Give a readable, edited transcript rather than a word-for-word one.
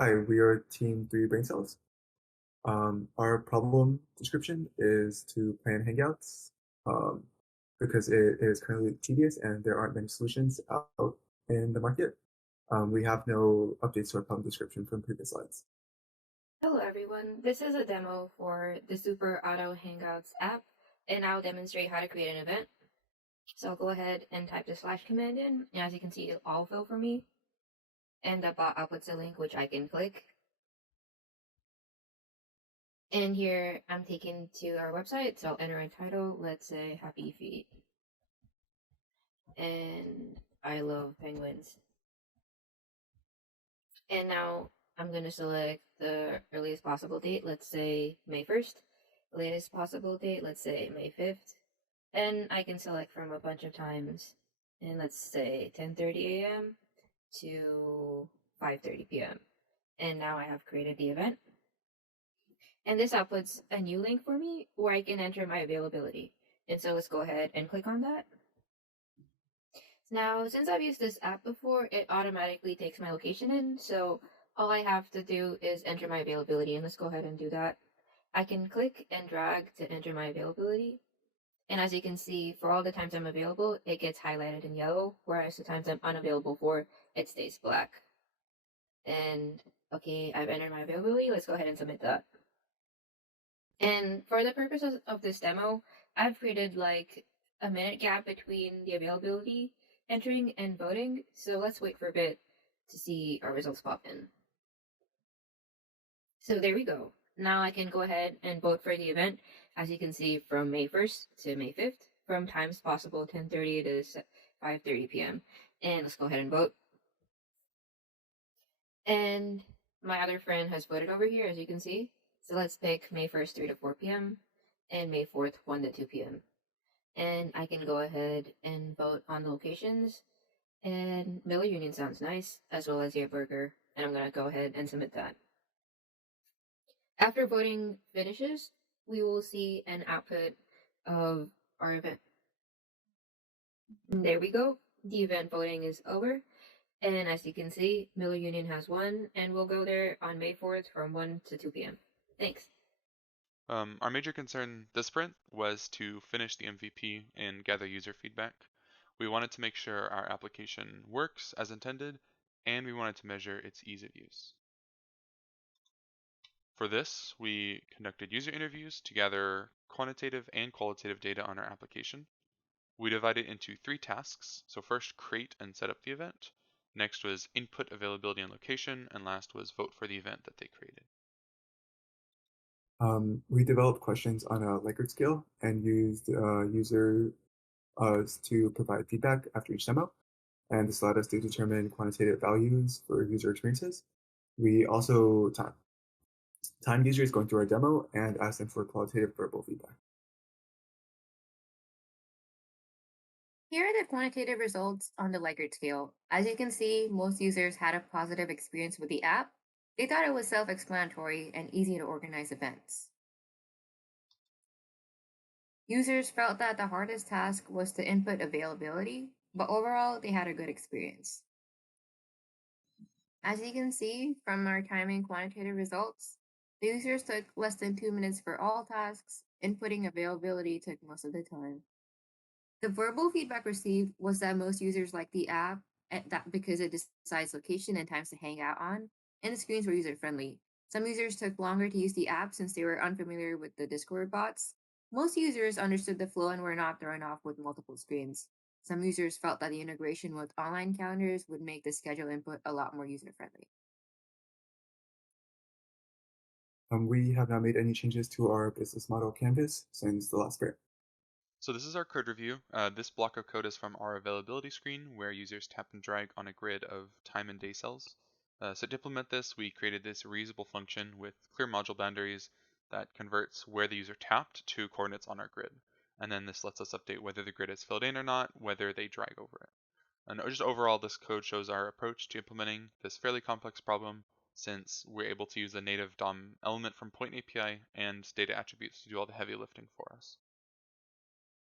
Hi, we are Team 3 Brain Cells. Our problem description is to plan Hangouts because it is currently tedious and there aren't many solutions out in the market. We have no updates to our problem description from previous slides. Hello everyone, this is a demo for the Super Auto Hangouts app, and I'll demonstrate how to create an event. So I'll go ahead and type the slash command in, and as you can see, it all fill for me, and the bot outputs a link which I can click. And here I'm taken to our website, so I'll enter a title, let's say Happy Feet, and I love penguins. And now I'm going to select the earliest possible date, let's say May 1st, latest possible date, let's say May 5th, and I can select from a bunch of times, and let's say 10:30 a.m. to 5:30 p.m. And now I have created the event. And this outputs a new link for me where I can enter my availability. And so let's go ahead and click on that. Now, since I've used this app before, it automatically takes my location in, so all I have to do is enter my availability, and let's go ahead and do that. I can click and drag to enter my availability, and as you can see, for all the times I'm available, it gets highlighted in yellow, whereas the times I'm unavailable for, it stays black. And okay, I've entered my availability, let's go ahead and submit that. And for the purposes of this demo, I've created like a minute gap between the availability entering and voting, so let's wait for a bit to see our results pop in. So there we go. Now I can go ahead and vote for the event, as you can see, from May 1st to May 5th, from times possible 10:30 to 5:30 p.m. And let's go ahead and vote. And my other friend has voted over here, as you can see. So let's pick May 1st, 3 to 4 p.m. and May 4th, 1 to 2 p.m. And I can go ahead and vote on the locations. And Miller Union sounds nice, as well as your burger. And I'm going to go ahead and submit that. After voting finishes, we will see an output of our event. And there we go. The event voting is over. And as you can see, Miller Union has won, and we'll go there on May 4th from 1 to 2 p.m. Thanks. Our major concern this sprint was to finish the MVP and gather user feedback. We wanted to make sure our application works as intended, and we wanted to measure its ease of use. For this, we conducted user interviews to gather quantitative and qualitative data on our application. We divided into 3 tasks. So first, create and set up the event. Next was input availability and location, and last was vote for the event that they created. We developed questions on a Likert scale and used users to provide feedback after each demo. And this allowed us to determine quantitative values for user experiences. We also timed users going through our demo and asked them for qualitative verbal feedback. Here are the quantitative results on the Likert scale. As you can see, most users had a positive experience with the app. They thought it was self-explanatory and easy to organize events. Users felt that the hardest task was to input availability, but overall, they had a good experience. As you can see from our timing quantitative results, the users took less than 2 minutes for all tasks. Inputting availability took most of the time. The verbal feedback received was that most users liked the app that because it decides location and times to hang out on, and the screens were user friendly. Some users took longer to use the app since they were unfamiliar with the Discord bots. Most users understood the flow and were not thrown off with multiple screens. Some users felt that the integration with online calendars would make the schedule input a lot more user friendly. We have not made any changes to our business model canvas since the last sprint. So this is our code review. This block of code is from our availability screen where users tap and drag on a grid of time and day cells. So to implement this, we created this reusable function with clear module boundaries that converts where the user tapped to coordinates on our grid. And then this lets us update whether the grid is filled in or not, whether they drag over it. And just overall, this code shows our approach to implementing this fairly complex problem since we're able to use a native DOM element from Point API and data attributes to do all the heavy lifting for us.